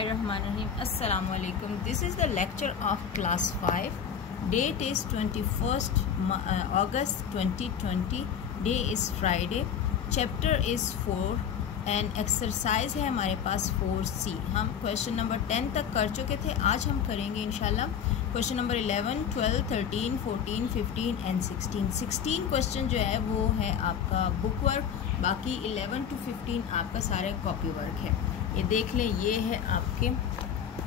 Assalamualaikum. This is the lecture of class 5. Date is 21st August 2020. Day is Friday. Chapter is 4 and exercise है हमारे पास 4C. हम question number 10 तक कर चुके थे. आज हम करेंगे इंशाल्लाह क्वेश्चन नंबर 11, 12, 13, 14, 15 एंड 16. 16 क्वेश्चन जो है वो है आपका बुक वर्क, बाकी 11 to 15 आपका सारे कॉपी वर्क है. ये देख लें, ये है आपके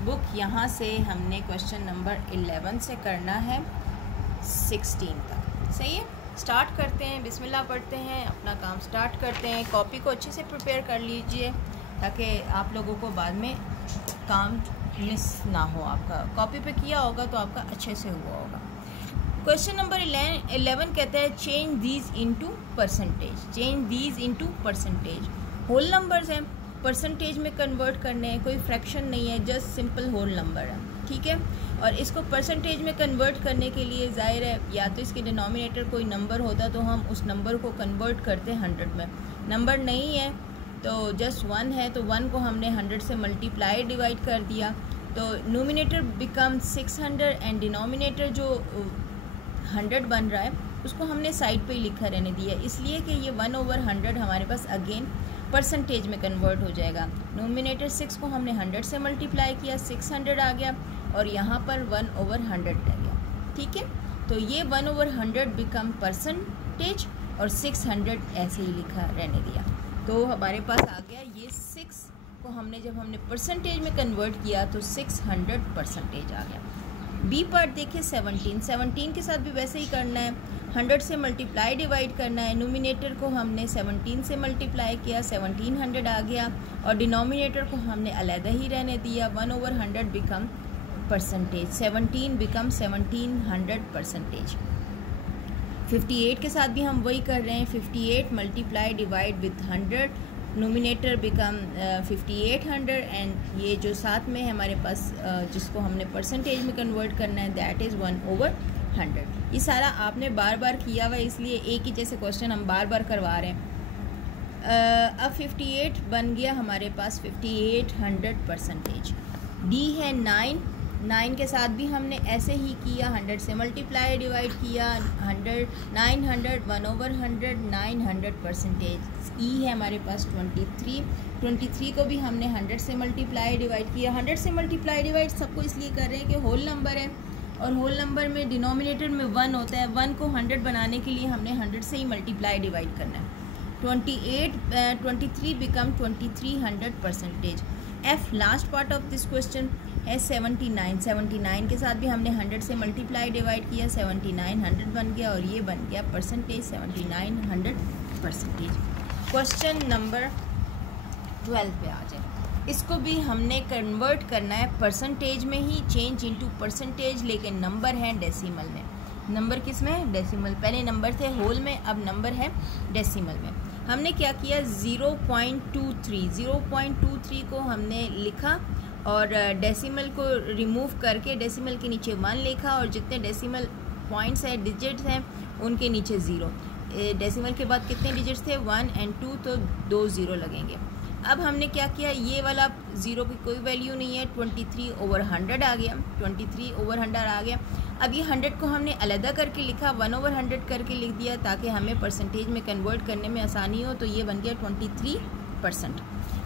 बुक. यहाँ से हमने क्वेश्चन नंबर 11 से करना है 16 तक. सही है, स्टार्ट करते हैं. बिस्मिल्लाह पढ़ते हैं, अपना काम स्टार्ट करते हैं. कॉपी को अच्छे से प्रिपेयर कर लीजिए ताकि आप लोगों को बाद में काम मिस ना हो. आपका कॉपी पे किया होगा तो आपका अच्छे से हुआ होगा. क्वेश्चन नंबर 11 कहता है change these into percentage. Change these into percentage. Whole numbers हैं, परसेंटेज में कन्वर्ट करने हैं. कोई फ्रैक्शन नहीं है, जस्ट सिंपल होल नंबर है. ठीक है, और इसको परसेंटेज में कन्वर्ट करने के लिए ज़ाहिर है या तो इसके डिनोमिनेटर कोई नंबर होता तो हम उस नंबर को कन्वर्ट करते 100 में. नंबर नहीं है तो जस्ट 1 है, तो 1 को हमने 100 से मल्टीप्लाई डिवाइड कर दिया तो नोमिनेटर बिकम 600 एंड डिनोमिनेटर जो 100 बन रहा है उसको हमने साइड पे ही लिखा रहने दिया, इसलिए कि ये 1/100 हमारे पास अगेन परसेंटेज में कन्वर्ट हो जाएगा. नोमिनेटर 6 को हमने 100 से मल्टीप्लाई किया, 600 आ गया और यहाँ पर 1/100 रह गया. ठीक है, तो ये 1/100 बिकम परसेंटेज और 600 ऐसे ही लिखा रहने दिया. तो हमारे पास आ गया ये 6 को हमने जब हमने परसेंटेज में कन्वर्ट किया तो 600 परसेंटेज आ गया. बी पार्ट देखिए 17 के साथ भी वैसे ही करना है. 100 से मल्टीप्लाई डिवाइड करना है. नोमिनेटर को हमने 17 से मल्टीप्लाई किया, 1700 आ गया और डिनोमिनेटर को हमने अलहदा ही रहने दिया. 1/100 बिकम परसेंटेज, 17 बिकम 1700 परसेंटेज. 58 के साथ भी हम वही कर रहे हैं. 58 multiply divide with 100, nominator become 5800 and ये जो साथ में है हमारे पास जिसको हमने परसेंटेज में कन्वर्ट करना है दैट इज़ 1/100. ये सारा आपने बार बार किया हुआ है, इसलिए एक ही जैसे क्वेश्चन हम बार बार करवा रहे हैं. अब 58 बन गया हमारे पास 5800 परसेंटेज. डी है 9 के साथ भी हमने ऐसे ही किया. 100 से मल्टीप्लाई डिवाइड किया, 900 1/100 900 परसेंटेज. ई है हमारे पास 23 को भी हमने 100 से मल्टीप्लाई डिवाइड किया. 100 से मल्टीप्लाई डिवाइड सबको इसलिए कर रहे हैं कि होल नंबर है और होल नंबर में डिनोमिनेटर में 1 होता है. 1 को 100 बनाने के लिए हमने 100 से ही मल्टीप्लाई डिवाइड करना है. 23 become 2300 percentage. F last part of this question है 79 के साथ भी हमने 100 से मल्टीप्लाई डिवाइड किया, 7900 बन गया और ये बन गया परसेंटेज 7900 परसेंटेज. क्वेश्चन नंबर 12 पे आ जाए. इसको भी हमने कन्वर्ट करना है परसेंटेज में ही, चेंज इनटू परसेंटेज, लेकिन नंबर है डेसिमल में. नंबर किस में है? डेसिमल. पहले नंबर थे होल में, अब नंबर है डेसिमल में. हमने क्या किया 0.23 को हमने लिखा और डेसिमल को रिमूव करके डेसिमल के नीचे 1 लिखा और जितने डेसिमल पॉइंट्स हैं डिजिट्स हैं उनके नीचे 0. डेसिमल के बाद कितने डिजिट्स थे 1 और 2, तो 2 0 लगेंगे. अब हमने क्या किया, ये वाला 0 की कोई वैल्यू नहीं है, 23/100 आ गया. 23/100 आ गया. अब ये 100 को हमने अलहदा करके लिखा, 1/100 करके लिख दिया ताकि हमें परसेंटेज में कन्वर्ट करने में आसानी हो. तो ये बन गया 23%.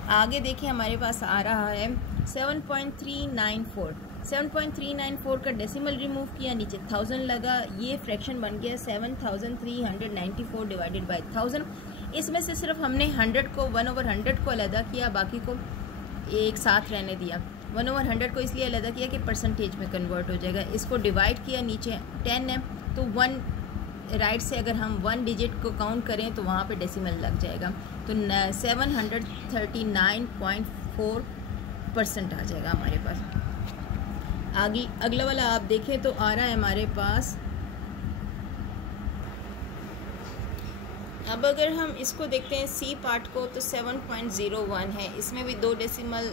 आगे देखिए हमारे पास आ रहा है 7.394. 7.394 का डेसिमल रिमूव किया, नीचे 1000 लगा, ये फ्रैक्शन बन गया 7394 डिवाइडेड बाई 1000. इसमें से सिर्फ हमने 100 को 1/100 को अलहदा किया, बाकी को एक साथ रहने दिया. 1/100 को इसलिए अलहदा किया कि परसेंटेज में कन्वर्ट हो जाएगा. इसको डिवाइड किया, नीचे 10 है तो 1 राइट से अगर हम 1 डिजिट को काउंट करें तो वहाँ पे डेसिमल लग जाएगा. तो 739.4% आ जाएगा हमारे पास. आगे अगला वाला आप देखें तो आ रहा है हमारे पास. अब अगर हम इसको देखते हैं सी पार्ट को तो 7.01 है. इसमें भी 2 डेसिमल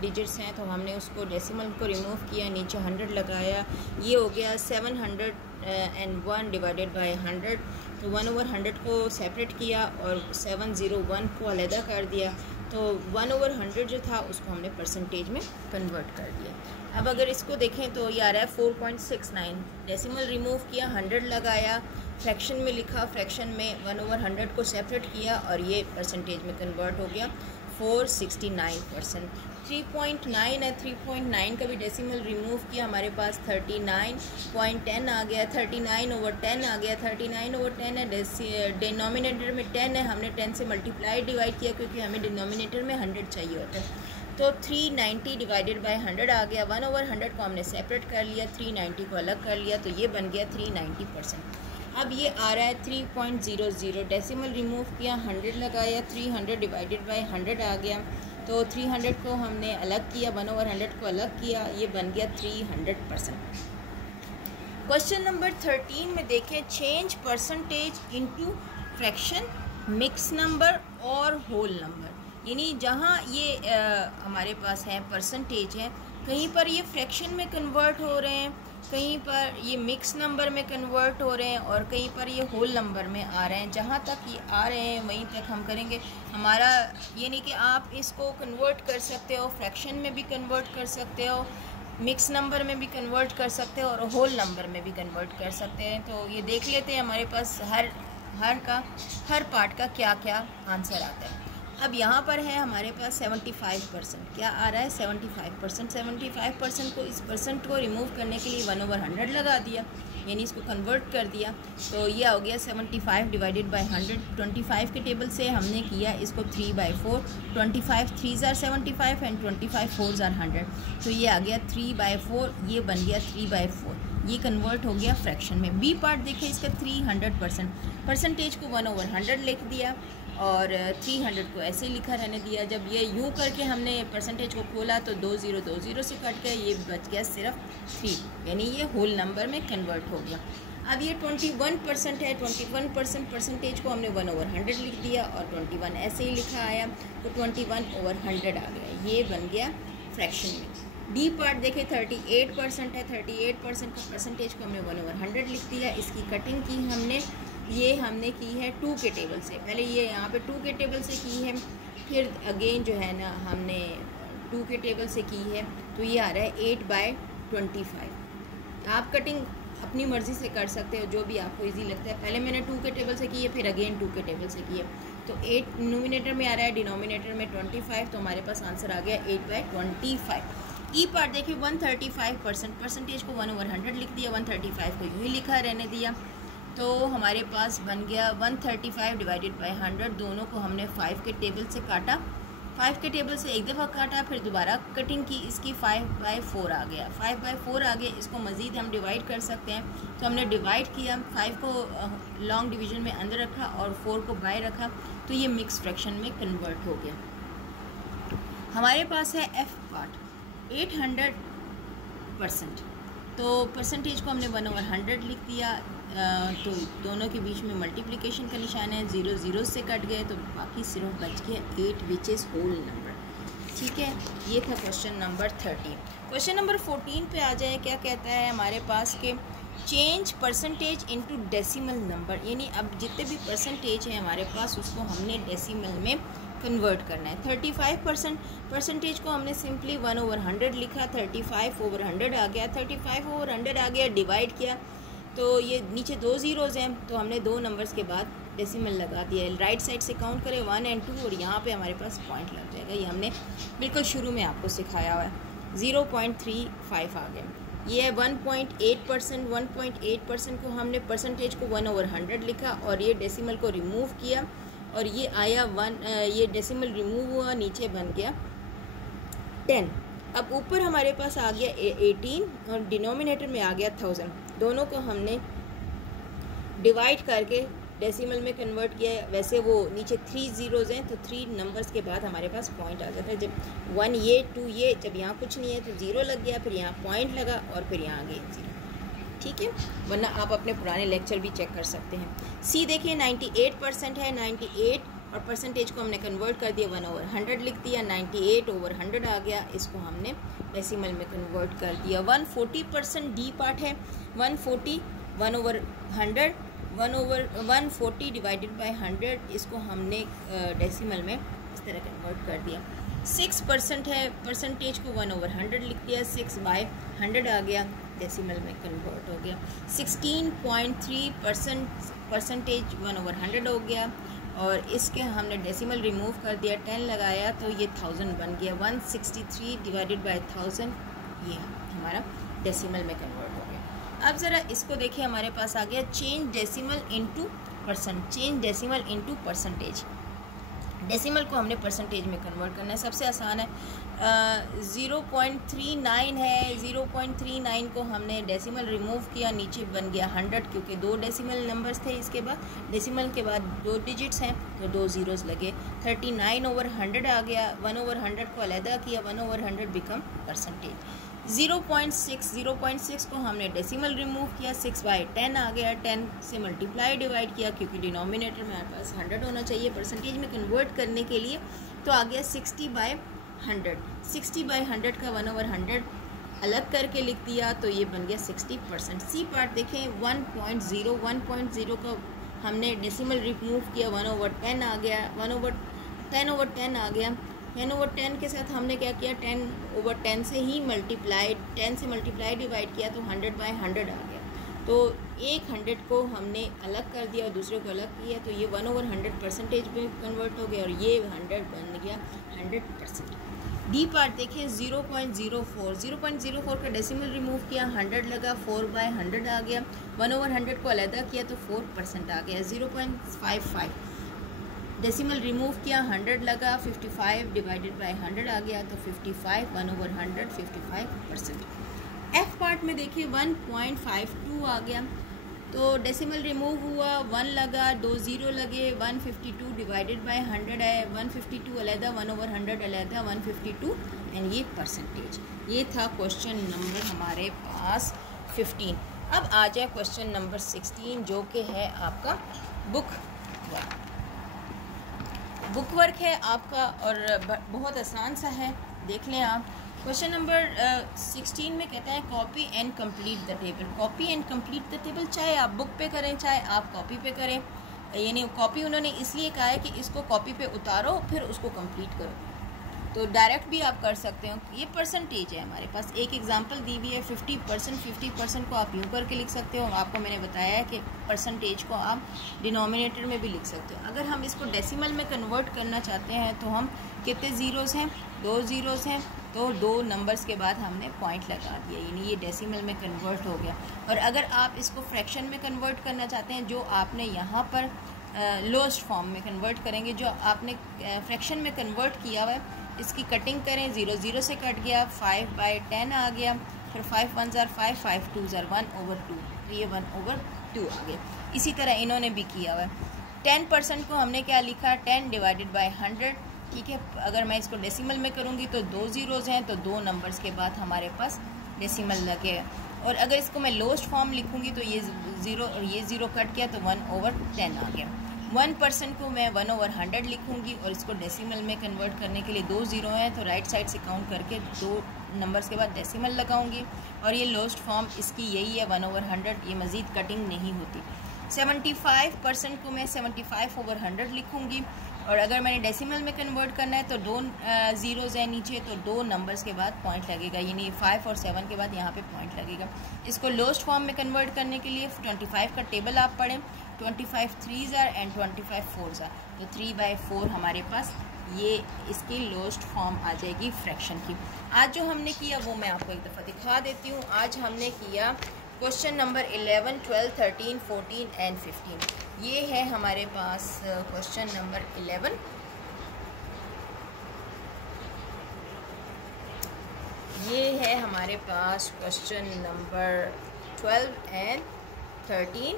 डिजिट्स हैं तो हमने उसको डेसिमल को रिमूव किया, नीचे 100 लगाया, ये हो गया 701 डिवाइडेड बाई 100. तो 1/100 को सेपरेट किया और 701 को अलहदा कर दिया तो 1/100 जो था उसको हमने परसेंटेज में कन्वर्ट कर दिया। अब अगर इसको देखें तो ये आ रहा है 4.69, डेसिमल रिमूव किया, 100 लगाया, फ्रैक्शन में लिखा, फ्रैक्शन में 1/100 को सेपरेट किया और ये परसेंटेज में कन्वर्ट हो गया 469%। 3.9 है, 3.9 का भी डेसिमल रिमूव किया, हमारे पास 39.10 आ गया, 39/10 आ गया, 39/10 है, डिनोमिनेटर में 10 है, हमने 10 से मल्टीप्लाई डिवाइड किया क्योंकि हमें डिनोमिनेटर में 100 चाहिए होता है। तो 390 डिवाइडेड बाय 100 आ गया, 1/100 को हमने सेपरेट कर लिया, 390 को अलग कर लिया, तो ये बन गया 390%। अब ये आ रहा है 3.00, डेसिमल रिमूव किया, 100 लगाया, 300 डिवाइडेड बाय 100 आ गया, तो 300 को हमने अलग किया, 1/100 को अलग किया, ये बन गया 300%। क्वेश्चन नंबर 13 में देखें, change percentage into fraction, mix number और होल नंबर। यानी जहाँ ये हमारे पास है परसेंटेज है, कहीं पर ये फ्रैक्शन में कन्वर्ट हो रहे हैं, कहीं पर ये मिक्स नंबर में कन्वर्ट हो रहे हैं और कहीं पर ये होल नंबर में आ रहे हैं। जहाँ तक ये आ रहे हैं वहीं तक हम करेंगे हमारा, यानी कि आप इसको कन्वर्ट कर सकते हो, फ्रैक्शन में भी कन्वर्ट कर सकते हो, मिक्स नंबर में भी कन्वर्ट कर सकते हो और होल नंबर में भी कन्वर्ट कर सकते हैं। तो ये देख लेते हैं हमारे पास हर पार्ट का क्या क्या आंसर आता है। अब यहाँ पर है हमारे पास 75%, क्या आ रहा है 75%। 75% को, इस परसेंट को रिमूव करने के लिए 1/100 लगा दिया, यानी इसको कन्वर्ट कर दिया, तो ये हो गया 75 डिवाइडेड बाय 100। 25 के टेबल से हमने किया इसको 3/4, 25 3s are 75 and 25 4s are 100, तो ये आ गया 3/4, ये बन गया 3/4, ये कन्वर्ट हो गया फ्रैक्शन में। बी पार्ट देखें इसका 300%, परसेंटेज को 1/100 लिख दिया और 300 को ऐसे ही लिखा रहने दिया। जब ये यूँ करके हमने परसेंटेज को खोला तो 20 से कट गया, ये बच गया सिर्फ 3, यानी ये होल नंबर में कन्वर्ट हो गया। अब ये 21% है, 21% परसेंटेज को हमने 1/100 लिख दिया और 21 ऐसे ही लिखा आया, तो 21/100 आ गया, ये बन गया फ्रैक्शन में। डी पार्ट देखें 38% है, 38% का परसेंटेज को हमने 1/100 लिख दिया, इसकी कटिंग की हमने, ये हमने की है 2 के टेबल से, पहले ये यहाँ पे 2 के टेबल से की है, फिर अगेन जो है ना हमने 2 के टेबल से की है, तो ये आ रहा है 8/25। आप कटिंग अपनी मर्ज़ी से कर सकते हो, जो भी आपको इजी लगता है। पहले मैंने 2 के टेबल से की है, फिर अगेन 2 के टेबल से की है, तो 8 नोमिनेटर में आ रहा है, डिनोमिनेटर में 25, तो हमारे पास आंसर आ गया 8/25। ई पार्ट देखिए 135%, परसेंटेज को 1/100 लिख दिया, 135 को यूँ ही लिखा रहने दिया, तो हमारे पास बन गया 135 डिवाइडेड बाय 100। दोनों को हमने 5 के टेबल से काटा, 5 के टेबल से एक दफ़ा काटा, फिर दोबारा कटिंग की, इसकी 5/4 आ गया, 5/4 आ गया। इसको मज़ीद हम डिवाइड कर सकते हैं, तो हमने डिवाइड किया, 5 को लॉन्ग डिवीज़न में अंदर रखा और 4 को बाय रखा, तो ये मिक्स फ्रैक्शन में कन्वर्ट हो गया। हमारे पास है एफ पार्ट 800%, तो परसेंटेज को हमने 1/100 लिख दिया, तो दोनों के बीच में मल्टीप्लिकेशन का निशान है, 0 0 से कट गए, तो बाकी सिर्फ बच गया 8 विच इज़ होल नंबर। ठीक है, ये था क्वेश्चन नंबर 13। क्वेश्चन नंबर 14 पे आ जाए, क्या कहता है हमारे पास के change percentage into decimal number, यानी अब जितने भी परसेंटेज हैं हमारे पास उसको हमने डेसिमल में कन्वर्ट करना है। 35% परसेंटेज को हमने सिंपली 1/100 लिखा, 35/100 आ गया, 35/100 आ गया, डिवाइड किया, तो ये नीचे 2 ज़ीरोज़ हैं, तो हमने 2 नंबर्स के बाद डेसिमल लगा दिया। राइट साइड से काउंट करें 1 और 2 और यहाँ पे हमारे पास पॉइंट लग जाएगा, ये हमने बिल्कुल शुरू में आपको सिखाया हुआ है। 0.35 आ गया, ये है 1.8%। 1.8% को हमने परसेंटेज को 1/100 लिखा और ये डेसिमल को रिमूव किया और ये आया 1, ये डेसिमल रिमूव हुआ, नीचे बन गया 10। अब ऊपर हमारे पास आ गया 18 और डिनोमिनेटर में आ गया 1000। दोनों को हमने डिवाइड करके डेसिमल में कन्वर्ट किया है। वैसे वो नीचे 3 ज़ीरोज़ हैं, तो 3 नंबर्स के बाद हमारे पास पॉइंट आ जाता है। जब 1 ये 2 ये, जब यहाँ कुछ नहीं है तो 0 लग गया, फिर यहाँ पॉइंट लगा और फिर यहाँ आ गया 0। ठीक है, वरना आप अपने पुराने लेक्चर भी चेक कर सकते हैं। सी देखिए 98% है, 98 और परसेंटेज को हमने कन्वर्ट कर दिया, 1/100 लिख दिया, 98/100 आ गया, इसको हमने डेसिमल में कन्वर्ट कर दिया। 140% डी पार्ट है, 140 1/100 140 डिवाइडेड बाय 100, इसको हमने डेसिमल में इस तरह कन्वर्ट कर दिया। 6% है, परसेंटेज को 1/100 लिख दिया, 6/100 आ गया, डेसिमल में कन्वर्ट हो गया। 16.3% परसेंटेज 1/100 हो गया, और इसके हमने डेसिमल रिमूव कर दिया, 10 लगाया तो ये 1000 बन गया। 163 डिवाइडेड बाय 1000 ये हमारा डेसिमल में कन्वर्ट हो गया। अब ज़रा इसको देखिए, हमारे पास आ गया change decimal into percent, change decimal into percentage. Decimal को हमने परसेंटेज में कन्वर्ट करना है, सबसे आसान है। 0.39 है, 0.39 को हमने डेसिमल रिमूव किया, नीचे बन गया 100, क्योंकि 2 डेसिमल नंबर्स थे। इसके बाद डेसिमल के बाद 2 डिजिट्स हैं तो 2 ज़ीरोज़ लगे, 39/100 आ गया। 1/100 को अलहदा किया, 1/100 बिकम परसेंटेज। 0.6 को हमने डेसिमल रिमूव किया, 6/10 आ गया, 10 से मल्टीप्लाई डिवाइड किया, क्योंकि डिनोमिनेटर में हमारे पास 100 होना चाहिए परसेंटेज में कन्वर्ट करने के लिए, तो आ गया 60/100। 60/100 का 1/100 अलग करके लिख दिया, तो ये बन गया 60%। सी पार्ट देखें, 1.0 का हमने डेसिमल रिमूव किया, 1/10 आ गया, 10/10 आ गया। 10/10 के साथ हमने क्या किया, 10/10 से ही मल्टीप्लाई, 10 से मल्टीप्लाई डिवाइड किया तो 100/100 आ गया। तो एक 100 को हमने अलग कर दिया और दूसरे को अलग किया, तो ये 1/100 परसेंटेज में कन्वर्ट हो गया, और ये 100 बन गया 100%। डी पार्ट देखिए, 0.04 का डेसिमल रिमूव किया, 100 लगा, 4/100 आ गया। 1/100 को अलहदा किया तो 4% आ गया। 0.55 डेसिमल रिमूव किया, 100 लगा, 55 डिवाइडेड बाय 100 आ गया, तो 55 1/100 55%। एफ पार्ट में देखिए 1.52 आ गया, तो डेसिमल रिमूव हुआ, 1 लगा, 2 ज़ीरो लगे, 152 डिवाइडेड बाय 100 है, 152 अलहदा, 1/100 अलहदा, 152 एंड ये परसेंटेज। ये था क्वेश्चन नंबर हमारे पास 15। अब आ जाए क्वेश्चन नंबर 16, जो कि है आपका बुक वर्क है आपका, और बहुत आसान सा है, देख लें आप। क्वेश्चन नंबर 16 में कहता है copy and complete the table. Copy and complete the table, चाहे आप बुक पे करें चाहे आप कॉपी पे करें, यानी कॉपी उन्होंने इसलिए कहा है कि इसको कॉपी पे उतारो फिर उसको कंप्लीट करो, तो डायरेक्ट भी आप कर सकते हो। ये परसेंटेज है हमारे पास, एक एग्जांपल दी हुई है 50% को आप यूँ करके लिख सकते हो। आपको मैंने बताया है कि परसेंटेज को आप डिनोमिनेटर में भी लिख सकते हो। अगर हम इसको डेसिमल में कन्वर्ट करना चाहते हैं तो हम कितने ज़ीरोज़ हैं, 2 ज़ीरोज़ हैं, तो 2 नंबर्स के बाद हमने पॉइंट लगा दिया, यानी ये डेसिमल में कन्वर्ट हो गया। और अगर आप इसको फ्रैक्शन में कन्वर्ट करना चाहते हैं, जो आपने यहाँ पर लोएस्ट फॉर्म में कन्वर्ट करेंगे, जो आपने फ्रैक्शन में कन्वर्ट किया हुआ है, इसकी कटिंग करें, 0 0 से कट गया, 5/10 आ गया, फिर 5 1 ज़ार 5, 5 2 ज़ार 1/2, तो ये 1/2 आ गया। इसी तरह इन्होंने भी किया हुआ है। 10% को हमने क्या लिखा, 10 डिवाइडेड बाय 100, ठीक है। अगर मैं इसको डेसिमल में करूँगी तो 2 ज़ीरोज़ हैं, तो 2 नंबर्स के बाद हमारे पास डेसिमल लगेगा। और अगर इसको मैं लोएस्ट फॉर्म लिखूँगी तो ये 0 और ये 0 कट गया, तो 1/10 आ गया। 1% को मैं 1/100 लिखूँगी, और इसको डेसिमल में कन्वर्ट करने के लिए 2 ज़ीरो हैं, तो राइट साइड से काउंट करके 2 नंबर्स के बाद डेसिमल लगाऊंगी, और ये लोएस्ट फॉर्म इसकी यही है 1/100, ये मज़ीद कटिंग नहीं होती। 75% को मैं 75/100 लिखूँगी, और अगर मैंने डेसिमल में कन्वर्ट करना है तो 2 ज़ीरोज़ हैं नीचे, तो 2 नंबर्स के बाद पॉइंट लगेगा, यानी 5 और 7 के बाद यहाँ पे पॉइंट लगेगा। इसको लोएस्ट फॉर्म में कन्वर्ट करने के लिए 25 का टेबल आप पढ़ें, 25 3 ज़ार एंड 25 4 ज़ार, तो 3/4 हमारे पास ये इसकी लोएस्ट फॉर्म आ जाएगी फ्रैक्शन की। आज जो हमने किया वो मैं आपको एक दफ़ा दिखा देती हूँ। आज हमने किया क्वेश्चन नंबर 11, 12, 13, 14 एंड 15। ये है हमारे पास क्वेश्चन नंबर 11, ये है हमारे पास क्वेश्चन नंबर 12 एंड 13,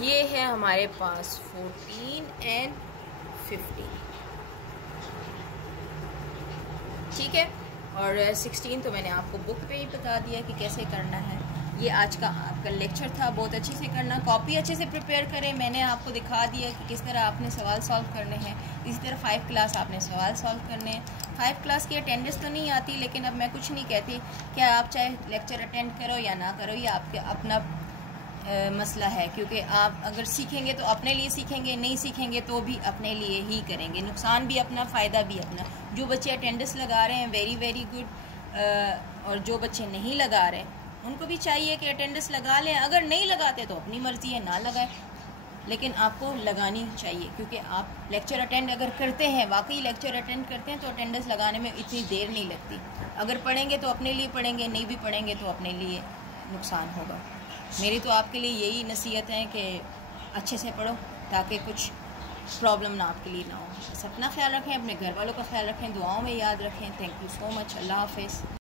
ये है हमारे पास 14 एंड 15, ठीक है। और 16 तो मैंने आपको बुक पे ही बता दिया कि कैसे करना है। ये आज का आपका लेक्चर था, बहुत अच्छे से करना, कॉपी अच्छे से प्रिपेयर करें। मैंने आपको दिखा दिया कि किस तरह आपने सवाल सॉल्व करने हैं। इसी तरह 5 क्लास आपने सवाल सॉल्व करने हैं। 5 क्लास की अटेंडेंस तो नहीं आती, लेकिन अब मैं कुछ नहीं कहती, क्या आप चाहे लेक्चर अटेंड करो या ना करो, ये आपके अपना मसला है, क्योंकि आप अगर सीखेंगे तो अपने लिए सीखेंगे, नहीं सीखेंगे तो भी अपने लिए ही करेंगे, नुकसान भी अपना, फ़ायदा भी अपना। जो बच्चे अटेंडेंस लगा रहे हैं वेरी वेरी गुड, और जो बच्चे नहीं लगा रहे उनको भी चाहिए कि अटेंडेंस लगा लें। अगर नहीं लगाते तो अपनी मर्ज़ी है, ना लगाएं, लेकिन आपको लगानी चाहिए, क्योंकि आप लेक्चर अटेंड अगर करते हैं, वाकई लेक्चर अटेंड करते हैं, तो अटेंडेंस लगाने में इतनी देर नहीं लगती। अगर पढ़ेंगे तो अपने लिए पढ़ेंगे, नहीं भी पढ़ेंगे तो अपने लिए नुकसान होगा। मेरी तो आपके लिए यही नसीहत है कि अच्छे से पढ़ो, ताकि कुछ प्रॉब्लम ना आपके लिए ना हो। बस अपना ख्याल रखें, अपने घर वालों का ख्याल रखें, दुआओं में याद रखें। Thank you so much. अल्लाह हाफ़िज़।